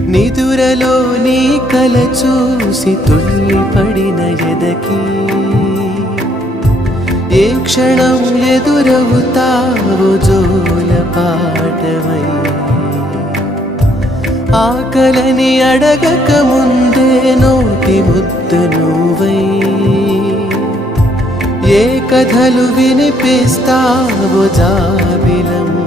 నిదురలో నీ కల చూసి తుల్లి పడిన ఎదకి. ఏ క్షణం ఎదురవుతావు జోల పాటమై. ఆకలని అడగక ముందే నోటి ముద్దు నువ్వై. ఏ కథలు వినిపిస్తావో జాబిలం